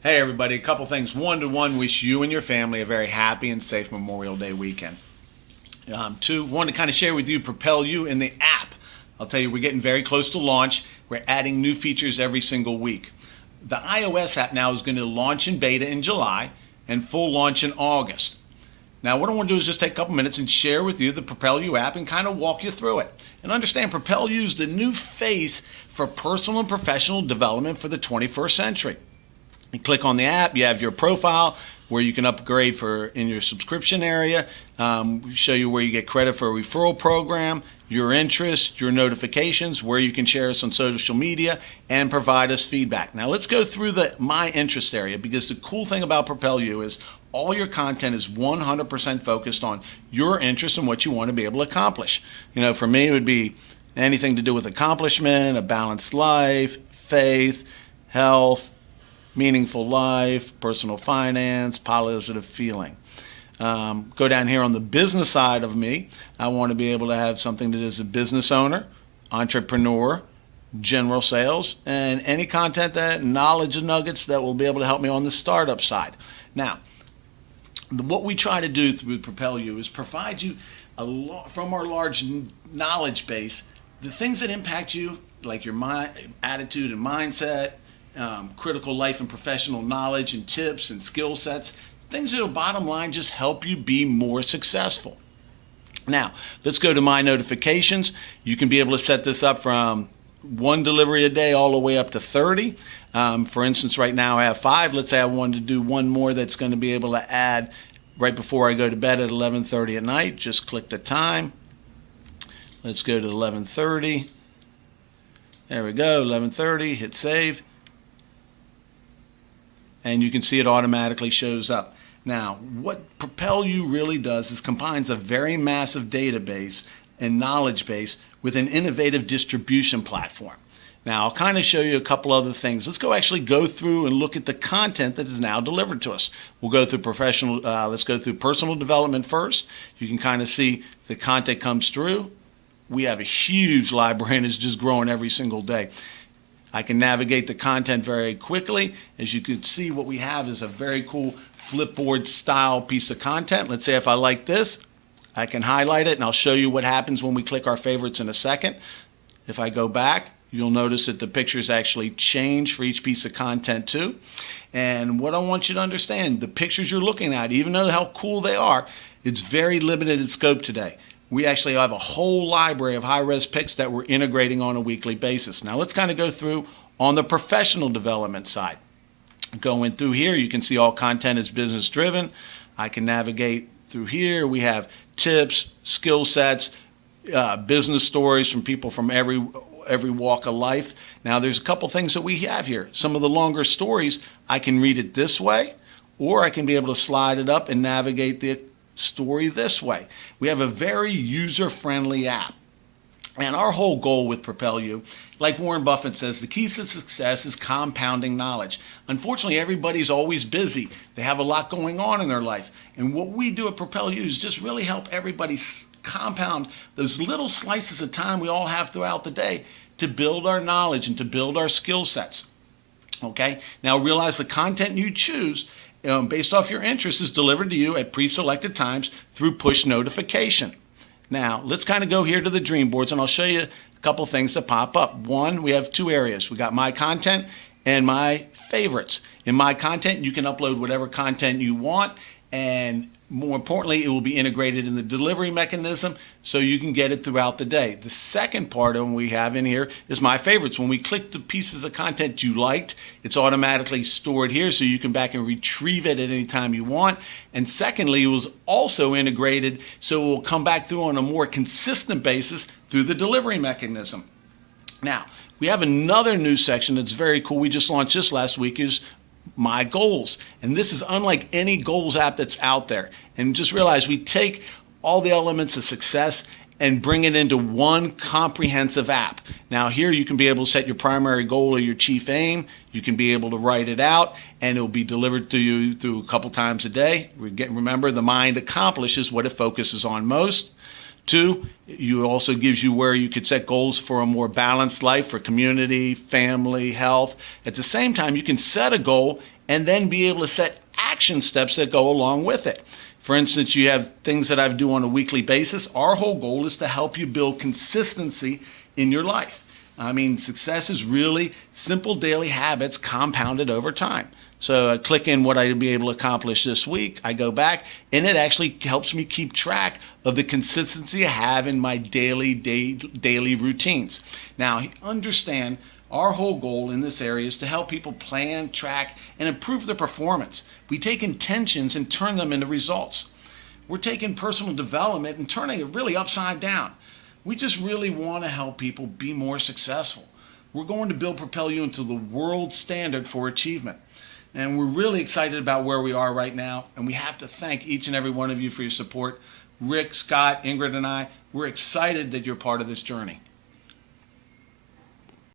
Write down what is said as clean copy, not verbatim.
Hey everybody, a couple things. One, wish you and your family a very happy and safe Memorial Day weekend. Two, want to kind of share with you Propel You in the app. I'll tell you, we're getting very close to launch. We're adding new features every single week. The iOS app now is going to launch in beta in July and full launch in August. Now, what I want to do is just take a couple minutes and share with you the Propel You app and kind of walk you through it. And understand, Propel You is the new face for personal and professional development for the 21st century. You click on the app, you have your profile where you can upgrade in your subscription area, show you where you get credit for a referral program, your interests, your notifications, where you can share us on social media, and provide us feedback. Now let's go through the My Interest area, because the cool thing about Propel You is all your content is 100% focused on your interest and what you want to be able to accomplish. For me, it would be anything to do with accomplishment, a balanced life, faith, health, meaningful life, personal finance, positive feeling. Go down here on the business side of me. I want to be able to have something that is a business owner, entrepreneur, general sales, and any content knowledge and nuggets that will be able to help me on the startup side. Now, what we try to do through Propel You is provide you from our large knowledge base, the things that impact you, like your attitude and mindset, critical life and professional knowledge and tips and skill sets, things that will bottom line just help you be more successful. Now, let's go to my notifications. You can be able to set this up from 1 delivery a day all the way up to 30. For instance, right now I have 5. Let's say I wanted to do one more that's going to be able to add right before I go to bed at 11:30 at night. Just click the time. Let's go to 11:30. There we go, 11:30, hit save. And you can see it automatically shows up. Now, what Propel You really does is combines a very massive database and knowledge base with an innovative distribution platform. Now, I'll kind of show you a couple other things. Let's go through and look at the content that is now delivered to us. We'll go through let's go through personal development first. You can kind of see the content comes through. We have a huge library and it's just growing every single day. I can navigate the content very quickly. As you can see, what we have is a very cool flipboard style piece of content. Let's say if I like this, I can highlight it, and I'll show you what happens when we click our favorites in a second. If I go back, you'll notice that the pictures actually change for each piece of content too. And what I want you to understand, the pictures you're looking at, even though how cool they are, it's very limited in scope today. We actually have a whole library of high-res pics that we're integrating on a weekly basis. Now let's kind of go through on the professional development side. Going through here, you can see all content is business driven. I can navigate through here. We have tips, skill sets, business stories from people from every walk of life. Now there's a couple things that we have here. Some of the longer stories, I can read it this way, or I can be able to slide it up and navigate the story this way. We have a very user-friendly app. And our whole goal with Propel You, like Warren Buffett says, the key to success is compounding knowledge. Unfortunately, everybody's always busy. They have a lot going on in their life. And what we do at Propel You is just really help everybody compound those little slices of time we all have throughout the day to build our knowledge and to build our skill sets. Okay? Now realize the content you choose based off your interests is delivered to you at pre-selected times through push notification. Now, let's kind of go here to the dream boards, and I'll show you a couple things that pop up. One, we have 2 areas. We got my content and my favorites. In my content, you can upload whatever content you want, and more importantly, it will be integrated in the delivery mechanism so you can get it throughout the day. The second part of what we have in here is my favorites. When we click the pieces of content you liked, it's automatically stored here so you can back and retrieve it at any time you want. And secondly, it was also integrated so it will come back through on a more consistent basis through the delivery mechanism. Now, we have another new section that's very cool. We just launched this last week, is my goals. And this is unlike any goals app that's out there. And just realize we take all the elements of success and bring it into one comprehensive app. Now here you can be able to set your primary goal or your chief aim. You can be able to write it out and it'll be delivered to you through a couple times a day. Remember, the mind accomplishes what it focuses on most. 2, it also gives you where you could set goals for a more balanced life for community, family, health. At the same time, you can set a goal and then be able to set action steps that go along with it. For instance, you have things that I do on a weekly basis. Our whole goal is to help you build consistency in your life. I mean, success is really simple daily habits compounded over time. So I click in what I'll be able to accomplish this week. I go back, and it actually helps me keep track of the consistency I have in my daily routines. Now, understand our whole goal in this area is to help people plan, track, and improve their performance. We take intentions and turn them into results. We're taking personal development and turning it really upside down. We just really want to help people be more successful. We're going to propel you into the world standard for achievement. And we're really excited about where we are right now. And we have to thank each and every one of you for your support. Rick, Scott, Ingrid, and I, we're excited that you're part of this journey.